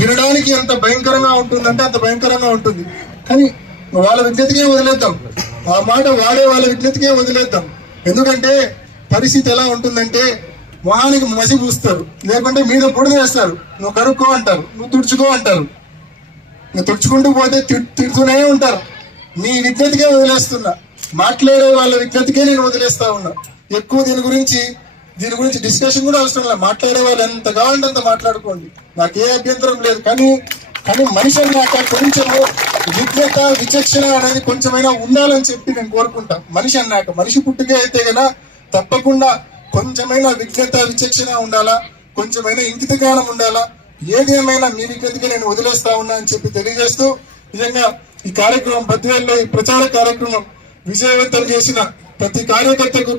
వినడానికి ఎంత భయంకరంగా ఉంటుందంటే అంత భయంకరంగా ఉంటుంది. కానీ వాళ్ళ విజ్ఞతకే వదిలేద్దాం, ఆ మాట వాడే వాళ్ళ విజ్ఞతకే వదిలేద్దాం. ఎందుకంటే పరిస్థితి ఎలా ఉంటుందంటే మొహానికి మసి పూస్తారు, లేకుంటే మీద బుడిద వేస్తారు. నువ్వు కరుక్కో అంటారు, నువ్వు తుడుచుకో అంటారు. నువ్వు తుడుచుకుంటూ పోతే తిడుతూనే ఉంటారు. మీ విజ్ఞతకే వదిలేస్తున్నా, మాట్లాడే వాళ్ళ విజ్ఞతకే నేను వదిలేస్తా ఉన్నా. ఎక్కువ దీని గురించి డిస్కషన్ కూడా అవసరం లేదు. మాట్లాడే వాళ్ళు ఎంత కావాలంటే అంత మాట్లాడుకోండి, నాకే అభ్యంతరం లేదు. కానీ మనిషి అన్నాక కొంచెము విజ్ఞత విచక్షణ అనేది కొంచెమైనా ఉండాలని చెప్పి నేను కోరుకుంటా. మనిషి అన్నాక మనిషి పుట్టుకే అయితే గన తప్పకుండా కొంచెమైనా విజ్ఞత విచక్షణ ఉండాలా, కొంచెమైనా ఇంకిత జ్ఞానం ఉండాలా. ఏదేమైనా మీ విజ్ఞతకే నేను వదిలేస్తా ఉన్నా అని చెప్పి తెలియజేస్తూ, నిజంగా ఈ కార్యక్రమం బద్వేల్లో ఈ ప్రచార కార్యక్రమం విజయవంతం చేసిన ప్రతి కార్యకర్తకు